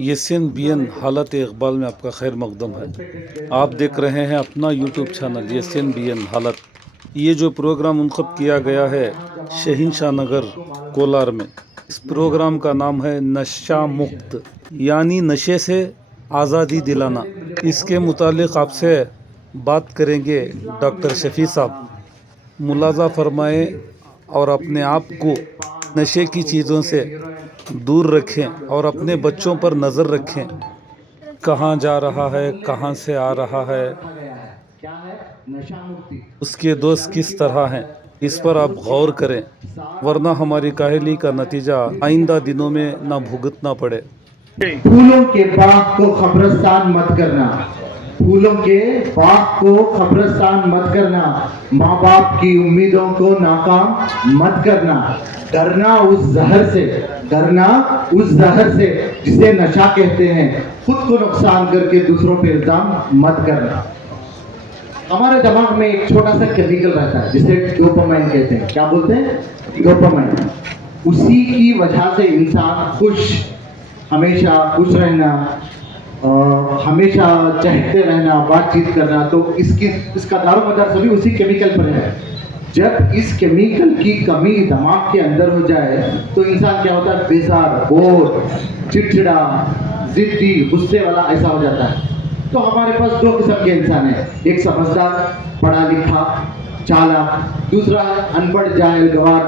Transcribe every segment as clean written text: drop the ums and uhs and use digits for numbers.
YSN BN हालत इकबाल में आपका खैर मकदम है। आप देख रहे हैं अपना यूट्यूब चैनल YSN BN हालत। ये जो प्रोग्राम मुनक़द किया गया है शहीनशाह नगर कोलार में, इस प्रोग्राम का नाम है नशा मुक्त, यानी नशे से आज़ादी दिलाना। इसके मुतालिक आपसे बात करेंगे डॉक्टर शफी साहब। मुलाजा फरमाएं और अपने आप को नशे की चीज़ों से दूर रखें और अपने बच्चों पर नज़र रखें। कहाँ जा रहा है, कहाँ से आ रहा है, उसके दोस्त किस तरह हैं, इस पर आप गौर करें, वरना हमारी काहली का नतीजा आइंदा दिनों में ना भुगतना पड़े। फूलों के बाग को कब्रिस्तान मत करना, फूलों के बाग को कब्रिस्तान मत करना, माँ बाप की उम्मीदों को नाकाम मत करना। डरना उस जहर से, डरना उस जहर से जिसे नशा कहते हैं। खुद को नुकसान करके दूसरों पे इल्जाम मत करना। हमारे दिमाग में एक छोटा सा केमिकल रहता है जिसे डोपामाइन कहते हैं। क्या बोलते हैं? डोपामाइन। उसी की वजह से इंसान हमेशा खुश रहना, हमेशा चाहते रहना, बातचीत करना, तो इसका दारोमदार सभी उसी केमिकल पर है। जब इस केमिकल की कमी दिमाग के अंदर हो जाए तो इंसान क्या होता है? बेजार, बोर, चिड़चिड़ा, जिद्दी, गुस्से वाला ऐसा हो जाता है। तो हमारे पास दो किस्म के इंसान हैं, एक समझदार, पढ़ा लिखा, चालाक, दूसरा है अनपढ़, जाहिल, गवार।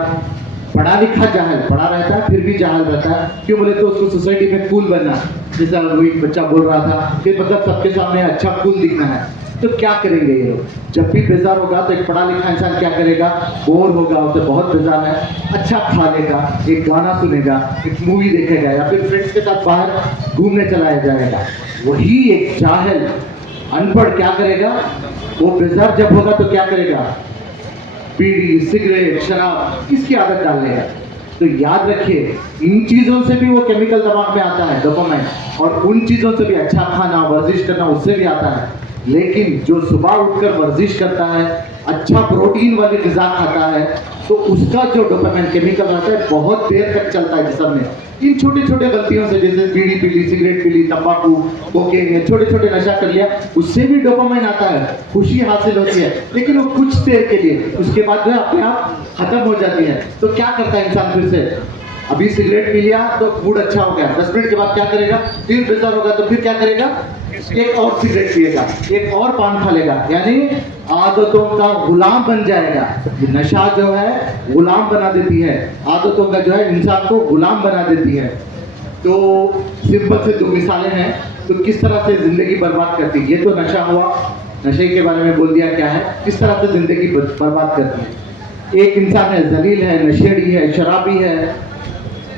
पढ़ा लिखा जाहिल, पढ़ा रहता है फिर भी जाहिल रहता है। क्यों बोले तो उसको सोसाइटी में कूल बनना, जैसा वही बच्चा बोल रहा था कि मतलब सबके सामने अच्छा कूल दिखना है। तो क्या करेंगे ये लोग? जब भी बेजार होगा तो एक पढ़ा लिखा इंसान क्या करेगा? बोर होगा, उसे बहुत बेजार है, अच्छा खा लेगा, एक गाना सुनेगा, एक मूवी देखेगा, या फिर फ्रेंड्स के साथ बाहर घूमने चलाया जाएगा। वही एक जाहिल अनपढ़ क्या करेगा? वो बेजार जब होगा तो क्या करेगा? बीड़ी, सिगरेट, शराब, इसकी आदत डाल लेगा। तो याद रखिए, इन चीजों से भी वो केमिकल दिमाग में आता है, डोपामाइन, और उन चीजों से भी अच्छा खाना, वर्जिश करना, उससे भी आता है। लेकिन जो सुबह उठकर वर्जिश करता है, अच्छा प्रोटीन वाली ग़िज़ा खाता है, तो उसका जो डोपामाइन केमिकल रहता है बहुत देर तक चलता है जिस्म में। इन छोटे छोटे गलतियों से, जैसे बीड़ी पी ली, सिगरेट पी ली, तंबाकू, कोकेन, छोटे छोटे नशा कर लिया, उससे भी डोपामाइन आता है, खुशी हासिल होती है, लेकिन वो कुछ देर के लिए, उसके बाद जो अपने आप खत्म हो जाती है। तो क्या करता है इंसान फिर से? अभी सिगरेट पी लिया तो मूड अच्छा हो गया, 10 मिनट के बाद क्या करेगा? फिर बेजार होगा तो फिर क्या करेगा? एक और सिगरेट पिएगा, एक और पान खा लेगा, यानी आदतों का गुलाम बन जाएगा। नशा जो है गुलाम बना देती है, आदतों का जो है इंसान को गुलाम बना देती है। तो सिंपल से दो मिसालें हैं, तो किस तरह से जिंदगी बर्बाद करती है। ये तो नशा हुआ, नशे के बारे में बोल दिया क्या है, किस तरह से जिंदगी बर्बाद करती है। एक इंसान है, जलील है, नशेड़ी है, शराबी है,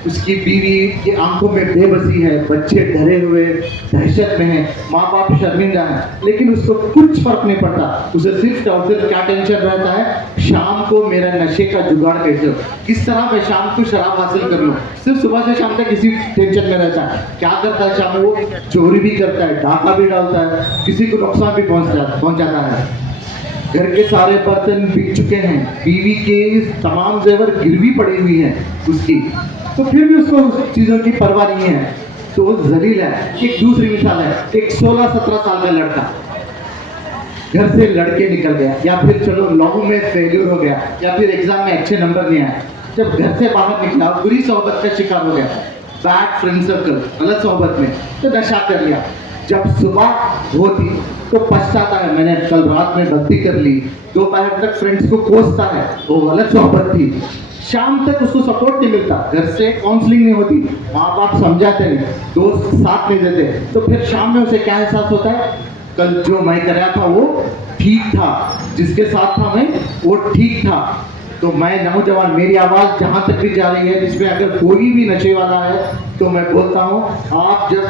उसकी बीवी की आंखों में बेबसी है, बच्चे डरे हुए दहशत में हैं, माँ बाप शर्मिंदा हैं, लेकिन उसको कुछ फर्क नहीं पड़ता। उसे सिर्फ और सिर्फ क्या टेंशन रहता है? शाम को मेरा नशे का जुगाड़ कैसे हो, किस तरह मैं शाम को शराब हासिल कर लूँ। सिर्फ सुबह से शाम तक इसी टेंशन में रहता है। क्या करता है शाम में? वो चोरी भी करता है, डाका भी डालता है, किसी को नुकसान भी पहुँचाता है। घर के सारे बर्तन बिक चुके हैं, बीवी के तमाम जेवर गिरवी पड़ी हुई है उसकी, तो फिर भी उसको उस चीज़ों की परवाह नहीं है, तो वो जलील है। एक दूसरी मिसाल है, एक 16-17 साल का लड़का घर से लड़के निकल गया, या फिर चलो लॉ में फेल्यूर हो गया, या फिर एग्जाम में अच्छे नंबर नहीं आए। जब घर से बाहर निकला, बुरी सोहबत का शिकार हो गया, बैड फ्रेंड सर्कल, गलत सोहबत में, तो नशा कर लिया। जब सुबह होती तो पछताता है, मैंने कल रात में गलती कर ली। दोपहर तक फ्रेंड्स को कोसता है, वो गलत सोहबत थी। शाम तक उसको सपोर्ट नहीं मिलता, घर से काउंसलिंग नहीं होती, माँ बाप समझाते नहीं, दोस्त साथ नहीं देते, तो फिर शाम में उसे क्या एहसास होता है? कल जो मैं कर रहा था वो ठीक था, जिसके साथ था मैं वो ठीक था। तो मैं नौजवान, मेरी आवाज़ जहाँ तक भी जा रही है, जिसमें अगर कोई भी नशे वाला है तो मैं बोलता हूँ, आप जब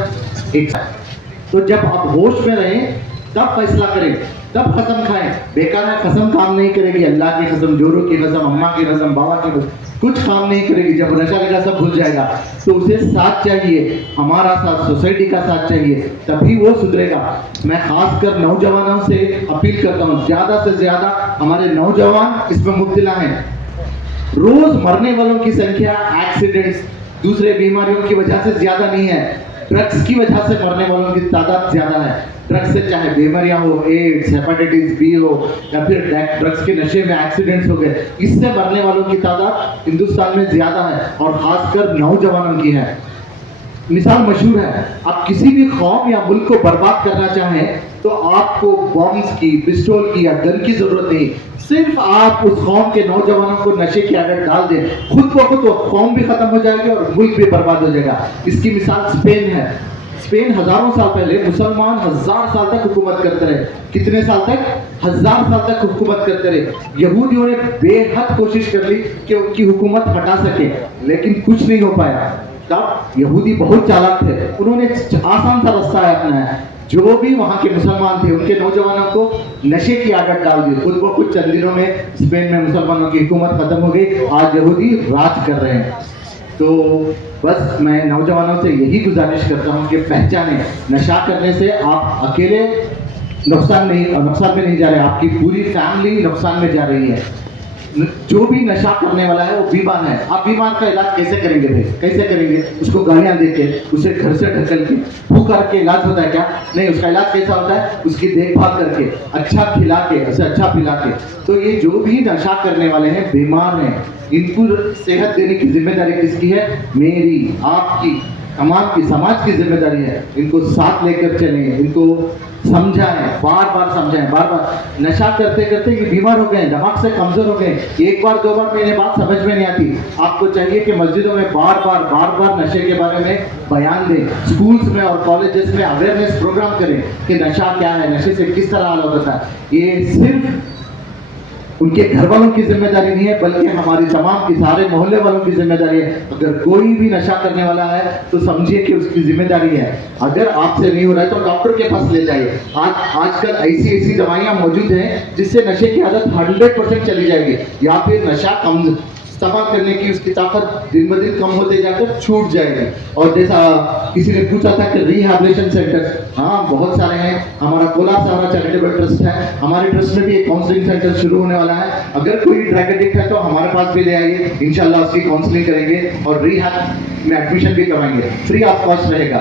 आप होश में रहें तब फैसला करें, तब कसम खाएं। बेकार है, कसम काम नहीं करेगी। अल्लाह की कसम, जोरों की कसम, अम्मा की कसम, बाबा की कसम, कुछ काम नहीं करेगी। जब नशा लगा सब भूल जाएगा, तो उसे साथ चाहिए, हमारा साथ, सोसाइटी का साथ चाहिए, तभी वो सुधरेगा। मैं खासकर नौजवानों से अपील करता हूँ, ज़्यादा से ज़्यादा हमारे नौजवान इसमें मुब्तला हैं। रोज़ मरने वालों की संख्या एक्सीडेंट्स, दूसरे बीमारियों की वजह से ज़्यादा नहीं है, ड्रग्स की वजह से मरने वालों की तादाद ज्यादा है। ड्रग्स से चाहे बीमारियां हो, एड्स, हेपेटाइटिस बी हो, या फिर ड्रग्स के नशे में एक्सीडेंट्स हो गए, इससे मरने वालों की तादाद हिंदुस्तान में ज्यादा है और खासकर नौजवानों की है। मिसाल मशहूर है, आप किसी भी कौम या मुल्क को बर्बाद करना चाहें तो आपको बॉम्ब्स की, पिस्टल की या गन की जरूरत नहीं। सिर्फ आप उस कौम के नौजवानों को नशे की आदत डाल दें, खुद ब खुद कौम भी खत्म हो जाएगी और मुल्क भी बर्बाद हो जाएगा। इसकी मिसाल स्पेन है। स्पेन हजारों साल पहले मुसलमान 1000 साल तक हुकूमत करते रहे। कितने साल तक? 1000 साल तक हुकूमत करते रहे। यहूदियों ने बेहद कोशिश कर ली कि उनकी हुकूमत हटा सके, लेकिन कुछ नहीं हो पाया। तब यहूदी बहुत चालाक थे, उन्होंने आसान सा रास्ता अपनाया। जो भी वहां के मुसलमान थे उनके नौजवानों को नशे की आदत डाल दी। खुद ब खुद चंद दिनों में स्पेन में मुसलमानों की हुकूमत खत्म हो गई। आज यहूदी राज कर रहे हैं। तो बस मैं नौजवानों से यही गुजारिश करता हूँ कि पहचाने, नशा करने से आप अकेले नुकसान में नहीं जा रहे, आपकी पूरी फैमिली नुकसान में जा रही है। जो भी नशा करने वाला है वो बीमार है। आप बीमार का इलाज कैसे करेंगे भाई? कैसे करेंगे? उसको गालियां देके, उसे घर से ढकल के, फूंक करके इलाज होता है क्या? नहीं, उसका इलाज कैसा होता है? उसकी देखभाल करके, अच्छा खिला के, उसे अच्छा पिला के। तो ये जो भी नशा करने वाले हैं, बीमार हैं, इनको सेहत देने की जिम्मेदारी किसकी है? मेरी, आपकी, तमाम की, समाज की जिम्मेदारी है। इनको साथ लेकर चलें, इनको समझाएं, बार बार समझाएं, बार बार। नशा करते करते ये बीमार हो गए, दिमाग से कमजोर हो गए। एक बार दो बार में इन्हें बात समझ में नहीं आती। आपको चाहिए कि मस्जिदों में बार बार नशे के बारे में बयान दें, स्कूल्स में और कॉलेजेस में अवेयरनेस प्रोग्राम करें कि नशा क्या है, नशे से किस तरह हाल होता है। ये सिर्फ उनके घर वालों की जिम्मेदारी नहीं है, बल्कि हमारी तमाम की, सारे मोहल्ले वालों की जिम्मेदारी है। अगर कोई भी नशा करने वाला है तो समझिए कि उसकी जिम्मेदारी है। अगर आपसे नहीं हो रहा है तो डॉक्टर के पास ले जाइए। आजकल ऐसी दवाइयां मौजूद हैं जिससे नशे की आदत 100% चली जाएगी, या फिर नशा कम इस्तेमाल करने की उसकी ताकत दिन ब दिन कम होते जाकर छूट जाएगी। और जैसा किसी ने पूछा था कि रिहैबिलिटेशन सेंटर, हाँ बहुत सारे हैं। हमारा कोलार सारा चैरिटेबल ट्रस्ट है, हमारे ट्रस्ट में भी एक काउंसलिंग सेंटर शुरू होने वाला है। अगर कोई ड्रग एडिक्ट है तो हमारे पास भी ले आइए, इंशाल्लाह उसकी काउंसलिंग करेंगे और रिहैब में एडमिशन भी करवाएंगे। फ्री ऑफ कॉस्ट रहेगा,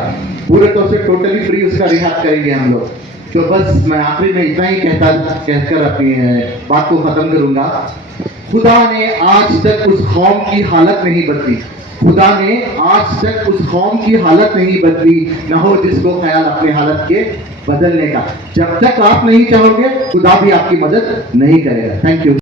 पूरे तौर से टोटली फ्री उसका रिहैब करेंगे हम लोग। तो बस मैं आखिरी में इतना ही कहकर अपनी बात को खत्म करूंगा। खुदा ने आज तक उस कौम की हालत नहीं बदली, खुदा ने आज तक उस कौम की हालत नहीं बदली, न हो जिसको ख्याल अपने हालत के बदलने का। जब तक आप नहीं चाहोगे खुदा भी आपकी मदद नहीं करेगा। Thank you.